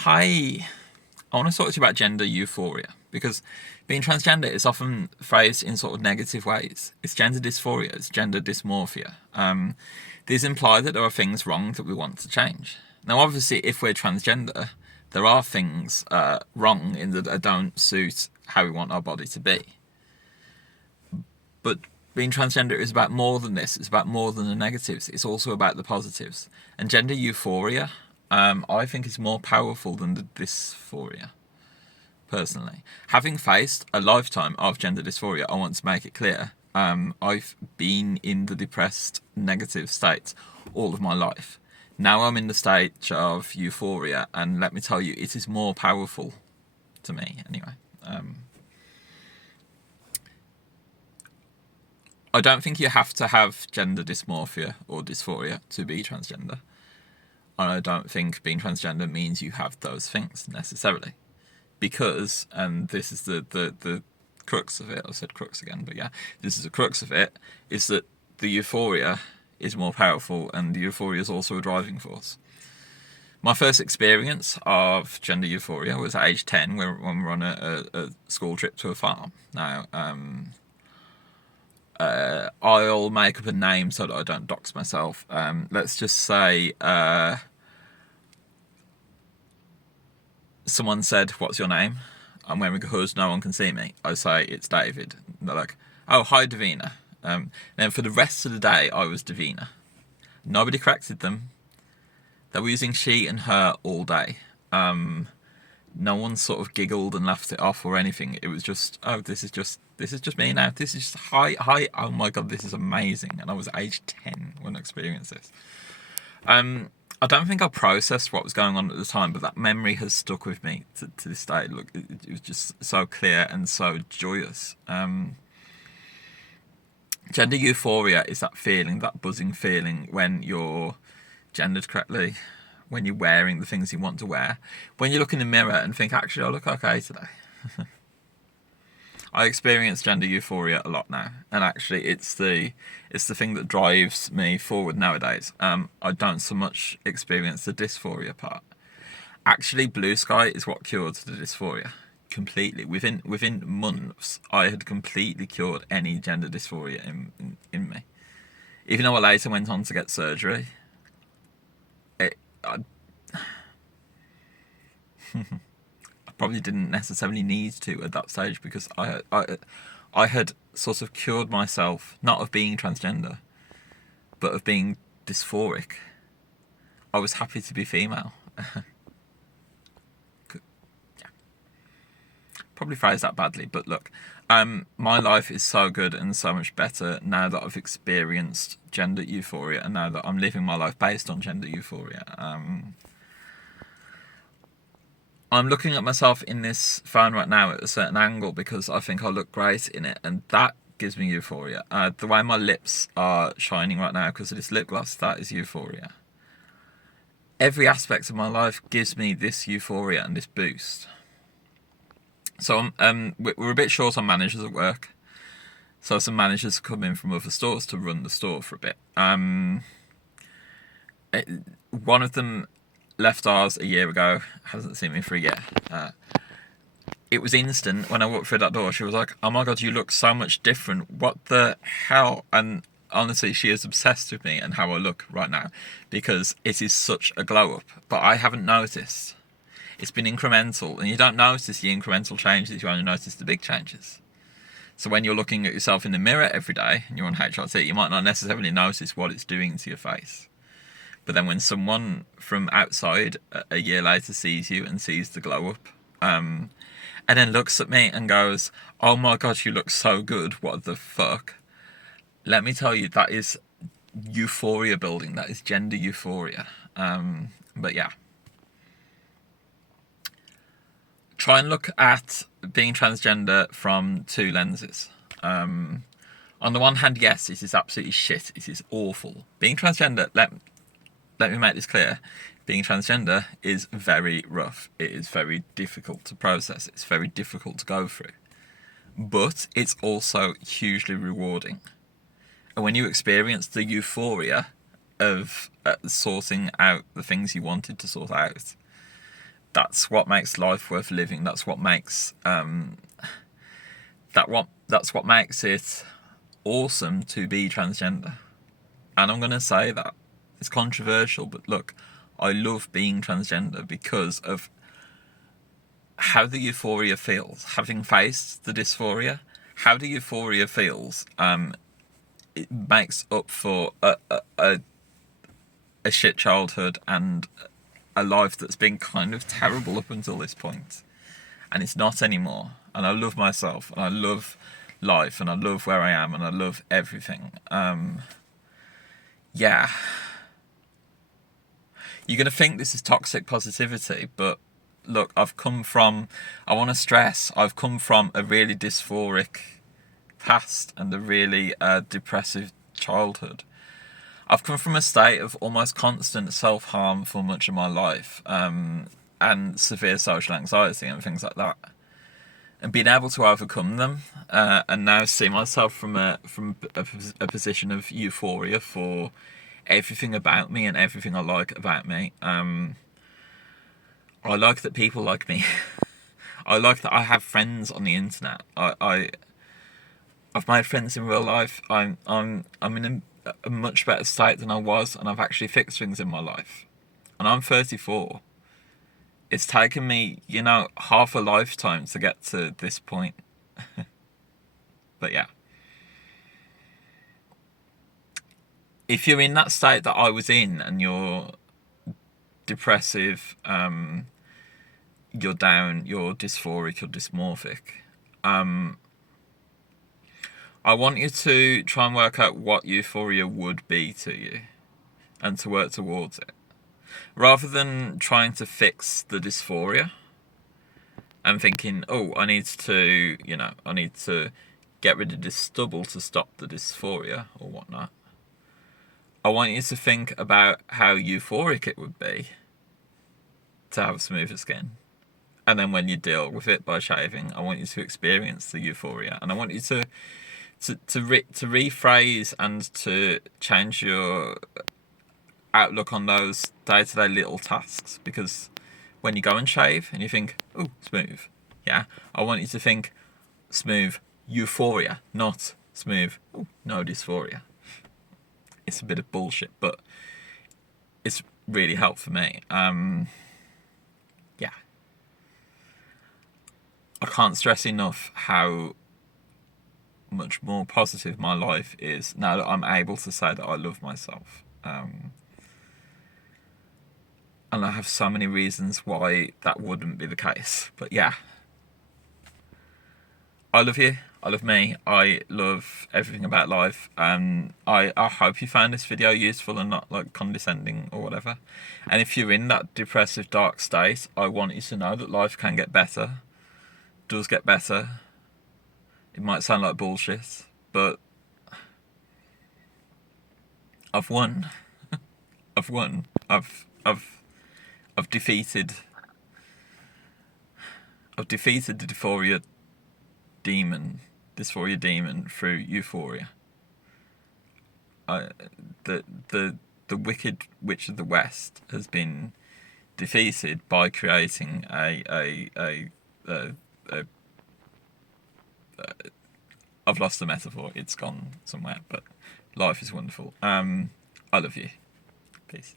Hi, I want to talk to you about gender euphoria because being transgender is often phrased in sort of negative ways. It's gender dysphoria, it's gender dysmorphia. These imply that there are things wrong that we want to change. Now, obviously, if we're transgender, there are things wrong in that don't suit how we want our body to be. But being transgender is about more than this. It's about more than the negatives. It's also about the positives. And gender euphoria, I think, is more powerful than the dysphoria. Personally, having faced a lifetime of gender dysphoria, I want to make it clear. I've been in the depressed, negative state all of my life. Now I'm in the stage of euphoria, and let me tell you, it is more powerful to me. Anyway, I don't think you have to have gender dysmorphia or dysphoria to be transgender. And I don't think being transgender means you have those things necessarily. Because, and this is the crux of it, I said crux again, but yeah, this is the crux of it, is that the euphoria is more powerful and the euphoria is also a driving force. My first experience of gender euphoria was at age 10 when we were on a school trip to a farm. Now, I'll make up a name so that I don't dox myself. Let's just say someone said, "What's your name?" And when because no one can see me, I say it's David. And they're like, "Oh, hi, Davina." Then for the rest of the day, I was Davina. Nobody corrected them. They were using she and her all day. No one sort of giggled and laughed it off or anything. It was just, oh, this is just me now. This is just hi. Oh my god, this is amazing. And I was age 10 when I experienced this. I don't think I processed what was going on at the time, but that memory has stuck with me to this day. Look, it was just so clear and so joyous. Gender euphoria is that feeling, that buzzing feeling when you're gendered correctly, when you're wearing the things you want to wear, when you look in the mirror and think, actually, I look okay today. I experience gender euphoria a lot now, and actually, it's the thing that drives me forward nowadays. I don't so much experience the dysphoria part. Actually, blue sky is what cured the dysphoria completely. Within months, I had completely cured any gender dysphoria in me. Even though I later went on to get surgery, I probably didn't necessarily need to at that stage because I had sort of cured myself, not of being transgender, but of being dysphoric. I was happy to be female. Yeah. Probably phrased that badly, but look, my life is so good and so much better now that I've experienced gender euphoria and now that I'm living my life based on gender euphoria. I'm looking at myself in this phone right now at a certain angle because I think I look great in it, and that gives me euphoria. The way my lips are shining right now because of this lip gloss, that is euphoria. Every aspect of my life gives me this euphoria and this boost. So we're a bit short on managers at work. So some managers come in from other stores to run the store for a bit. One of them left ours a year ago, hasn't seen me for a year. It was instant when I walked through that door. She was like, "Oh my god, you look so much different. What the hell?" And honestly, she is obsessed with me and how I look right now because it is such a glow up. But I haven't noticed. It's been incremental, and you don't notice the incremental changes, you only notice the big changes. So when you're looking at yourself in the mirror every day and you're on HRT, you might not necessarily notice what it's doing to your face. But then when someone from outside a year later sees you and sees the glow up, and then looks at me and goes, "Oh my god, you look so good, what the fuck?" Let me tell you, that is euphoria building, that is gender euphoria. But yeah. Try and look at being transgender from two lenses. On the one hand, yes, it is absolutely shit, it is awful. Being transgender, let me make this clear. Being transgender is very rough. It is very difficult to process. It's very difficult to go through. But it's also hugely rewarding. And when you experience the euphoria of sorting out the things you wanted to sort out, that's what makes life worth living. That's what makes that's what makes it awesome to be transgender. And I'm gonna say that it's controversial, but look, I love being transgender because of how the euphoria feels. Having faced the dysphoria, how the euphoria feels, it makes up for a shit childhood and a life that's been kind of terrible up until this point. And it's not anymore. And I love myself, and I love life, and I love where I am, and I love everything. Yeah. You're going to think this is toxic positivity, but look, I want to stress, I've come from a really dysphoric past and a really depressive childhood. I've come from a state of almost constant self-harm for much of my life, and severe social anxiety and things like that. And being able to overcome them, and now see myself from a position of euphoria for everything about me and everything I like about me. I like that people like me. I like that I have friends on the internet. I've made friends in real life. I'm in a much better state than I was, and I've actually fixed things in my life. And I'm 34. It's taken me, half a lifetime to get to this point. But yeah. If you're in that state that I was in, and you're depressive, you're down, you're dysphoric, you're dysmorphic, I want you to try and work out what euphoria would be to you, and to work towards it. Rather than trying to fix the dysphoria and thinking, oh, I need to get rid of this stubble to stop the dysphoria or whatnot. I want you to think about how euphoric it would be to have smoother skin. And then when you deal with it by shaving, I want you to experience the euphoria. And I want you to rephrase and to change your outlook on those day-to-day little tasks. Because when you go and shave and you think, oh, smooth, yeah, I want you to think smooth euphoria, not smooth, oh, no dysphoria. It's a bit of bullshit, but it's really helped for me. Yeah. I can't stress enough how much more positive my life is now that I'm able to say that I love myself. And I have so many reasons why that wouldn't be the case. But yeah. I love you. I love me. I love everything about life. I hope you found this video useful and not like condescending or whatever. And if you're in that depressive, dark state, I want you to know that life can get better. Does get better. It might sound like bullshit, but I've won. I've won. I've defeated the dysphoria demon through euphoria. The wicked witch of the West has been defeated by creating I've lost the metaphor. It's gone somewhere, but life is wonderful. I love you. Peace.